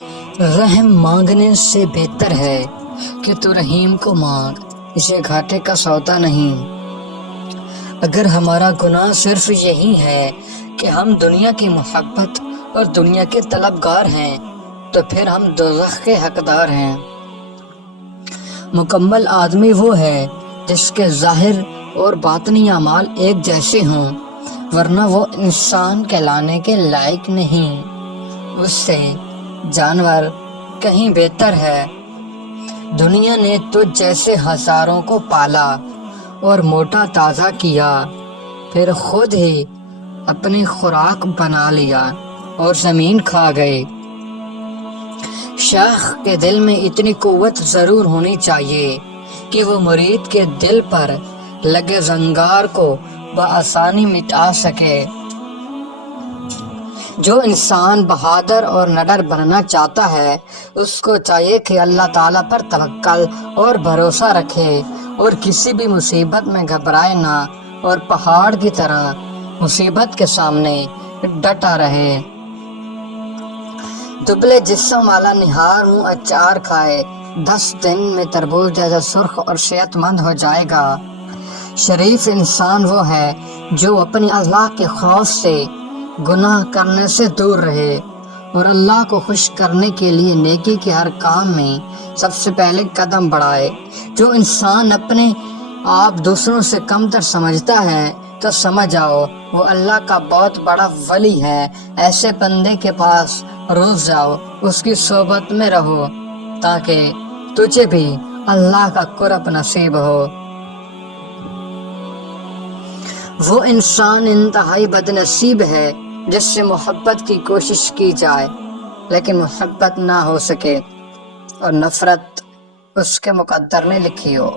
رحم مانگنے سے بہتر ہے کہ تو رحیم کو مانگ، اسے گھاٹے کا سودا نہیں۔ اگر ہمارا گناہ صرف یہی ہے کہ ہم دنیا کی محبت اور دنیا کے طلبگار ہیں تو پھر ہم دوزخ کے حقدار ہیں۔ مکمل آدمی وہ ہے جس کے ظاہر اور باطنی اعمال ایک جیسے ہوں، ورنہ وہ انسان کہلانے کے لائق نہیں، اس سے جانور کہیں بہتر ہے۔ دنیا نے تجھ جیسے ہزاروں کو پالا اور موٹا تازہ کیا، پھر خود ہی اپنی خوراک بنا لیا اور زمین کھا گئے۔ شیخ کے دل میں اتنی قوت ضرور ہونی چاہیے کہ وہ مرید کے دل پر لگے زنگار کو بآسانی مٹا سکے۔ جو انسان بہادر اور نڈر بننا چاہتا ہے، اس کو چاہیے کہ اللہ تعالیٰ پر توکل اور بھروسہ رکھے اور کسی بھی مصیبت میں گھبرائے نہ، اور پہاڑ کی طرح مصیبت کے سامنے ڈٹا رہے۔ دبلے جسم والا نہار منہ اچار کھائے 10 دن میں تربوز جیسا سرخ اور صحت مند ہو جائے گا۔ شریف انسان وہ ہے جو اپنی اللہ کے خوف سے گناہ کرنے سے دور رہے اور اللہ کو خوش کرنے کے لیے نیکی کے ہر کام میں سب سے پہلے قدم بڑھائے۔ جو انسان اپنے آپ دوسروں سے کمتر سمجھتا ہے تو سمجھ جاؤ وہ اللہ کا بہت بڑا ولی ہے۔ ایسے بندے کے پاس روز جاؤ، اس کی صحبت میں رہو تاکہ تجھے بھی اللہ کا قرب نصیب ہو۔ وہ انسان انتہائی بد نصیب ہے جس سے محبت کی کوشش کی جائے لیکن محبت نہ ہو سکے اور نفرت اس کے مقدر میں لکھی ہو۔